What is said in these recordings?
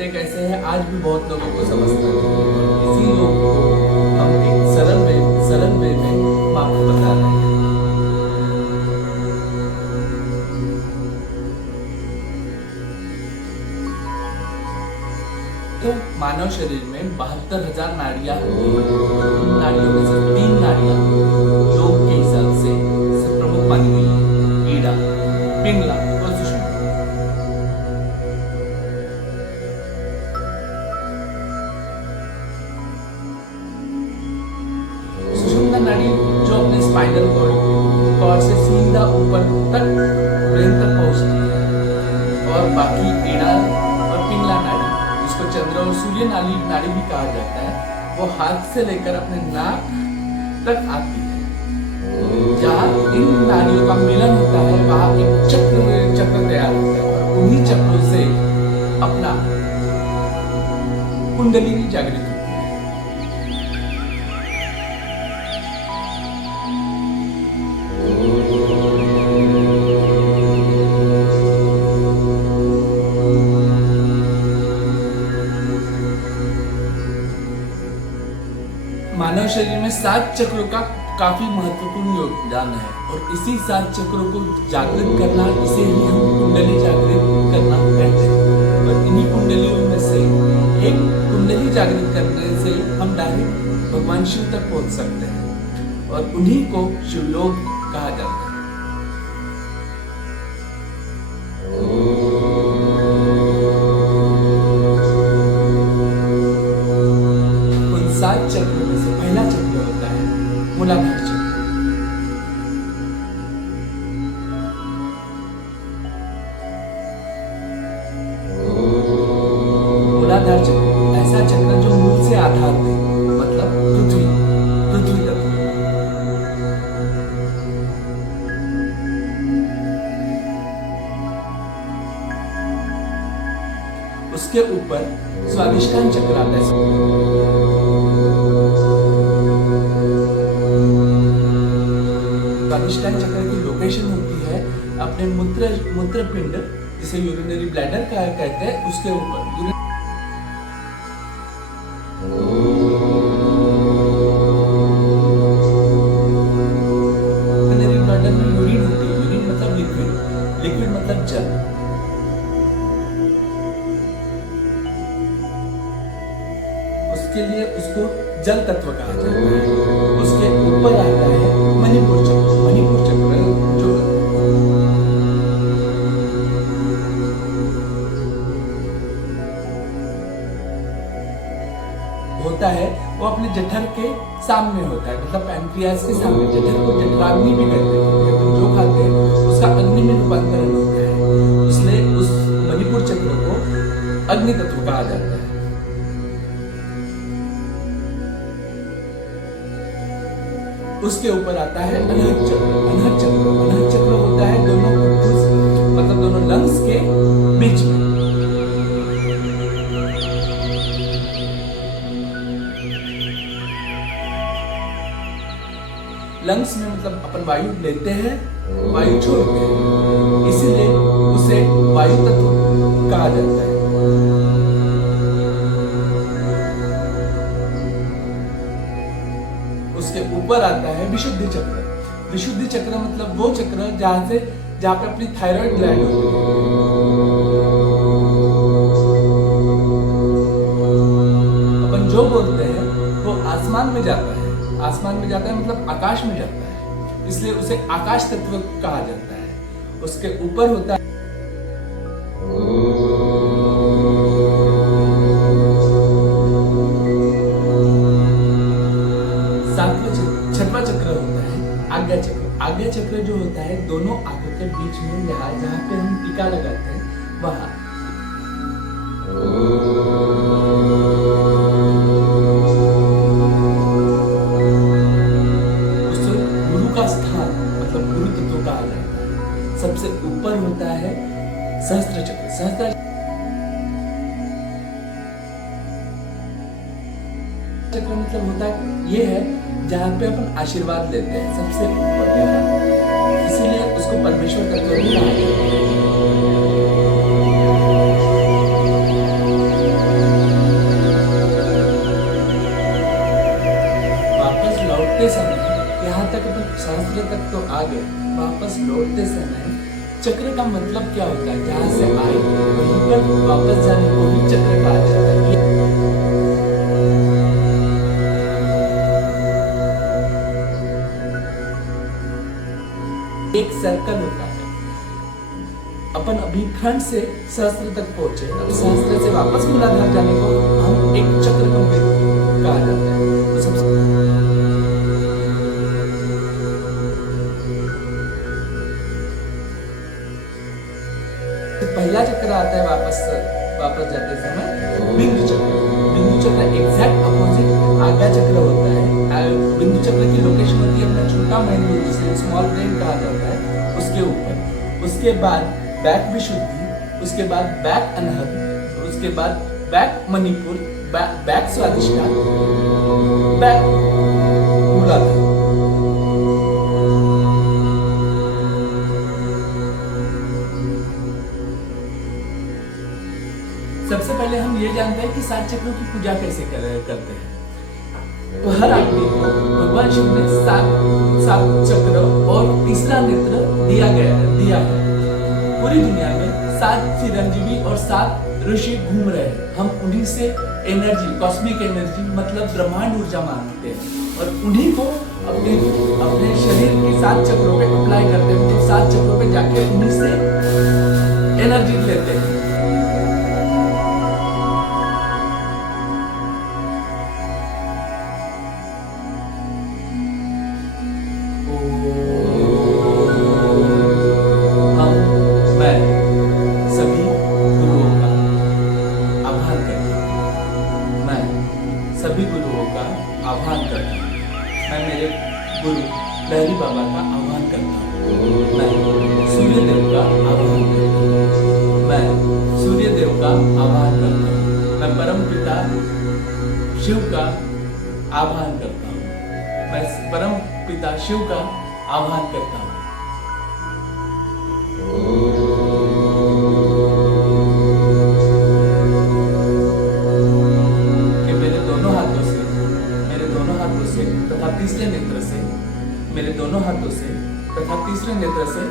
करते कैसे हैं आज भी बहुत लोगों को समझता नहीं है। इसी लोग को हम एक सरल वे में हम आपको बता रहे हैं। तो मानव शरीर में 72,000 नाड़ियां होती हैं। उन नाड़ियों में से 3 नाड़ियां योग के हिसाब से प्रमुख मानी गई है, ईड़ा, पिंगला और सुषुम्ना। सुषुम्ना नाड़ी जो अपने स्पाइनल कॉर्ड से सीधा ऊपर तक ब्रेन तक पहुंचती है, और बाकी ईड़ा और पिंगला नाड़ी जिसको चंद्र और सूर्य नाड़ी भी कहा जाता है, वो हाथ से लेकर अपने नाक तक आती है। जहाँ इन नाड़ियों का मिलन होता है वहां एक चक्र तैयार होता है, और उन्हीं चक्रों से अपना कुंडलिनी जागृत होती है। मानव शरीर में 7 चक्रों का काफी महत्वपूर्ण योगदान है, और इसी 7 चक्रों को जागृत करना, इसे ही हम कुंडली जागृत करना कहते हैं। और इन्हीं कुंडलियों में से एक कुंडली जागृत करने से हम डायरेक्ट भगवान शिव तक पहुंच सकते हैं, और उन्हीं को शिवलोक कहा जाता है। उन 7 चक्रों में से पहला चक्र होता है मूलाधार चक्र। मूलाधार चक्र ऐसा चक्र जो मूल से आधार दे, मतलब पृथ्वी तत्व। उसके ऊपर स्वादिष्टान चक्र आता है। स्वादिष्टान चक्र की लोकेशन होती है अपने मूत्र पिंड, जिसे यूरिनरी ब्लैडर कहते हैं, उसके ऊपर। यूरिनरी ब्लैडर में यूरिन होती है, यूरिन मतलब लिक्विड मतलब जल। उसके लिए उसको जल तत्व कहा जाता है। उसके ऊपर आता है मणिपुर चक्र। मणिपुर चक्र जो होता है वो अपने जठर के सामने होता है, मतलब पैनक्रियास के सामने। जठर को जठराग्नि भी कहते हैं, हम जो खाते हैं उसका अग्नि में रूपांतरण होता है, इसलिए उस मणिपुर चक्र को अग्नि तत्व कहा जाता है। उसके ऊपर आता है अनहद चक्र। अनहद चक्र होता है दोनों मतलब दोनों लंग्स के बीच में। लंग्स में मतलब अपन वायु लेते हैं, वायु छोड़ते हैं, इसीलिए उसे वायु तत्व कहा जाता है। उसके ऊपर आता है विशुद्धि चक्र। विशुद्धि चक्र मतलब वो चक्र जहां पे अपनी थायराइड ग्लैंड होती है। अपन जो बोलते हैं वो आसमान में जाता है। आसमान में जाता है मतलब आकाश में जाता है, इसलिए उसे आकाश तत्व कहा जाता है। उसके ऊपर होता है छठवां चक्र होता है आज्ञा चक्र। आज्ञा चक्र जो होता है दोनों आंखों के बीच में, जहाँ पे हम टीका लगाते हैं वहां। उससे गुरु का स्थान मतलब गुरु तत्व कहा जाता है। सबसे ऊपर होता है सहस्त्र चक्र। सहस्त्र चक्र मतलब होता है ये है जहाँ पे अपन आशीर्वाद लेते हैं, सबसे ऊपर यहाँ, इसीलिए उसको परमेश्वर तत्व भी कहा जाता है। लौटते समय यहाँ तक तो सहस्त्र तक तो आ गए, वापस लौटते समय चक्र का मतलब क्या होता है? जहाँ से आए वहीं पर वापस जाने को भी चक्र कहा जाता है। एक सर्कल होता है। अपन अभी फ्रंट से सहस्त्र तक पहुंचे, अब सहस्त्र से वापस मूलाधार जाने को हम एक चक्र कंप्लीट कहा जाता है। तो सबसे पहला चक्र आता है वापस जाते समय बिंदु चक्र। बिंदु चक्र एग्जैक्ट अपोजिट आज्ञा चक्र होता है। बिंदु चक्र की लोकेशन होती है अपना छोटा महेंद्र, जिसे स्मॉल ब्रेन कहा जाता है, उसके ऊपर। उसके बाद बैक विशुद्धि, उसके बाद बैक अनहद, उसके बाद back Manipur, back Swadhisthana, back मूलाधार। सबसे पहले हम ये जानते हैं कि 7 चक्रों की पूजा कैसे करते हैं। तो हर आदमी को भगवान शिव ने सात चक्र और तीसरा नेत्र दिया है। पूरी दुनिया में 7 चिरंजीवी और 7 ऋषि घूम रहे हैं। हम उन्हीं से एनर्जी, कॉस्मिक एनर्जी मतलब ब्रह्मांड ऊर्जा मानते हैं और उन्हीं को अपने शरीर के 7 चक्रों पे अप्लाई करते हैं। तो 7 चक्रों पे जाके उन्हीं से एनर्जी लेते हैं। सभी गुरुओं का आह्वान करता हूँ। मैं मेरे गुरु लहरी बाबा का आह्वान करता हूँ। मैं सूर्य देव का आह्वान करता हूँ। मैं सूर्य देव का आह्वान करता हूँ। मैं परम पिता शिव का आह्वान करता हूँ। मैं परम पिता शिव का आह्वान करता हूँ। मेरे दोनों हाथों से तथा तीसरे नेत्र से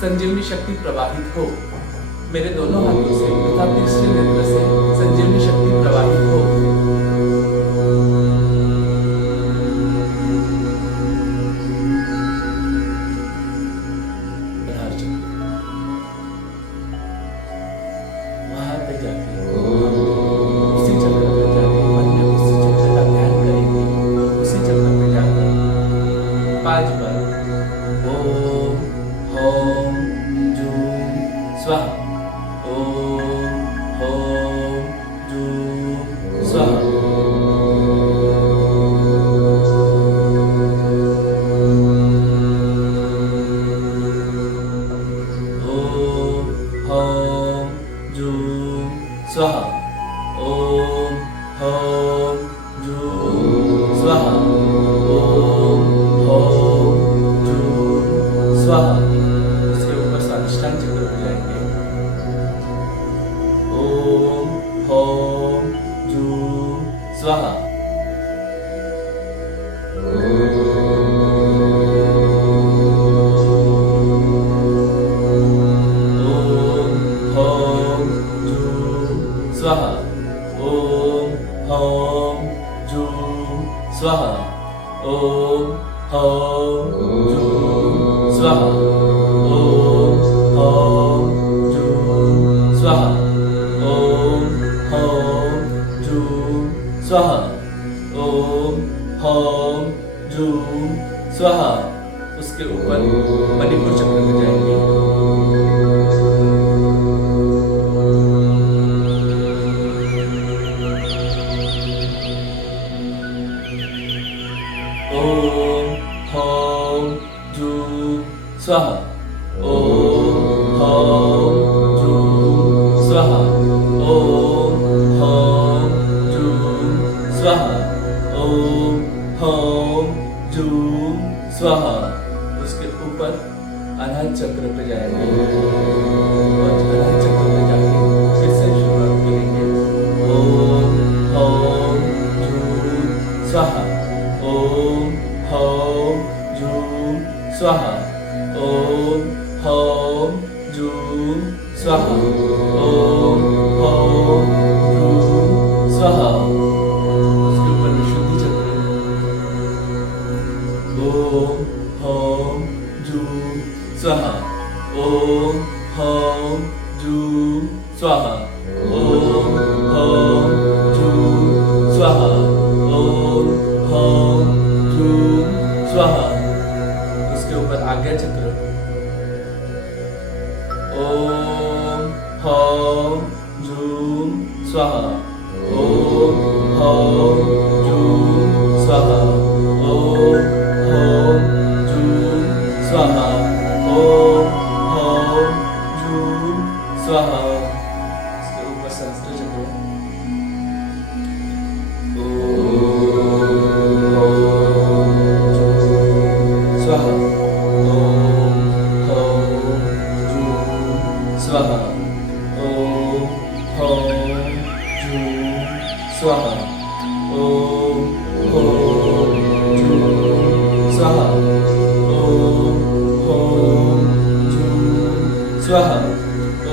संजीवनी शक्ति प्रवाहित हो। मेरे दोनों हाथों से तथा तीसरे नेत्र से संजीवनी शक्ति प्रवाहित हो। वहां पे जाके उसी चक्र पे जाके मन में उसी चक्र का ध्यान करेंगे। उसी चक्र पे जाकर 5 बार ओम होम जूम स्वाहा, ओम होम जूम स्वाहा, ओम होम जूम स्वाहा, ओम होम जूम स्वाहा, ओम होम जूम स्वाहा। उसके ऊपर स्वादिष्टान चक्र पे जाएंगे। ओम होम जूम स्वाहा, स्वाहा, ओम होम जूम स्वाहा, ओम होम जूम स्वाहा, ओम होम जूम स्वाहा, ओम होम जूम स्वाहा, ओम होम जूम स्वाहा। उसके ऊपर मणिपुर चक्र में जाएंगे। ओम होम जूम स्वाहा, ओम होम जूम स्वाहा, ओम होम जूम स्वाहा, ओम होम जूम स्वाहा। उसके ऊपर अनाहत चक्र पे जाएंगे और अनाहत चक्र पे जाके फिर से शुरुआत करेंगे। ओम होम जूम स्वाहा, ओम होम स्वाहा ओम हौम जूम स्वाहा ओम हौम जूम स्वाहा। उसके ऊपर विशुद्धि चक्र ओम हौम जूम स्वाहा ओम हौम जूम स्वाहा ओम हौम जूम स्वाहा ओम हौम जूम स्वाहा। उसके ऊपर आज्ञा चक्र ओम हौम जूम स्वाहा ओम हौम जूम स्वाहा ओम हौम जूम स्वाहा ओम हौम जूम स्वाहा। इसके ऊपर सहस्त्र चक्र स्वाहा ओम हौम जूम स्वाहा ओम हौम जूम स्वाहा ओम हौम जूम स्वाहा ओम हौम जूम स्वाहा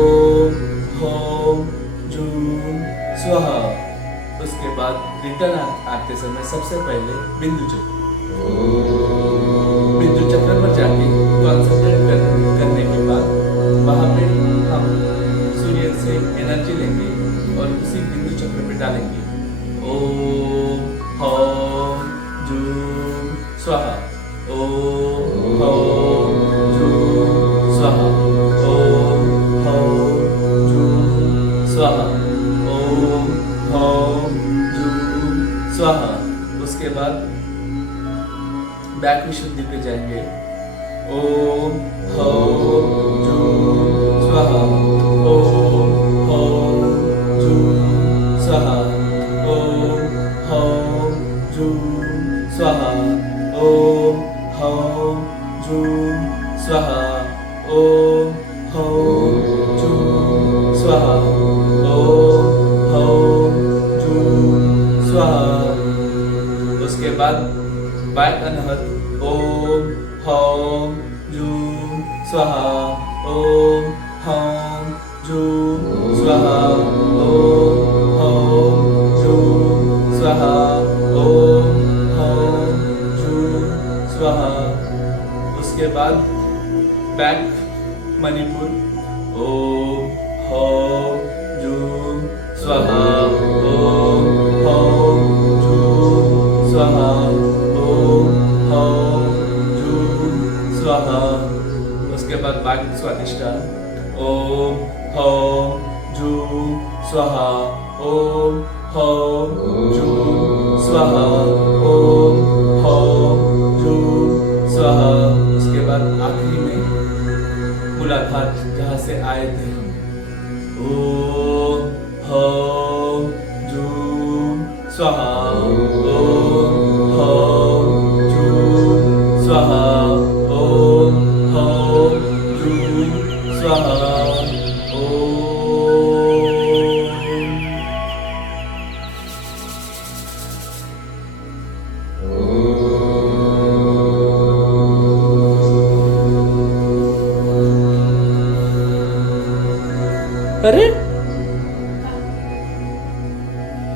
ओम हौम जूम स्वाहा। उसके बाद रिटर्न आते समय सबसे पहले बिंदु चक्र पर जाके कॉन्सेंट्रेट करने के बाद वहाँ पे हम सूर्य से एनर्जी लेंगे और उसी बिंदु चक्र पे डालेंगे ओम हौम जूम स्वाहा ओम हौम जूम स्वाहा ओम हौम जूम स्वाहा ओम हौम जूम स्वाहा। उसके बाद बैक विशुद्धि पे जाएंगे ओम हौम जूम स्वाहा ओम हौम जूम स्वाहा ओम हौम जूम स्वाहा ओम हौम जूम स्वाहा ओम हौम जूम स्वाहा ओम हौम जूम स्वाहा। उसके बाद बैक अनहत ओम हौम जूम स्वाहा ओम हौम जूम स्वाहा ओम हौम जूम स्वाहा ओम हौम जूम स्वाहा। उसके बाद बैक मणिपुर ओम हौम जूम स्वाहा ओम हौम जूम स्वाहा ओम हौम जूम स्वाहा। उसके बाद बैक स्वादिष्ठान ओम हौम जूम स्वाहा ओम हौम जूम स्वाहा ओम हौम जूम स्वाहा। उसके बाद आखिरी में मुलाकात जहाँ से आए थे हम ओम हौम जूम स्वाहा ओम हौम जूम स्वाहा ओम हौम जूम स्वाहा ओम। अरे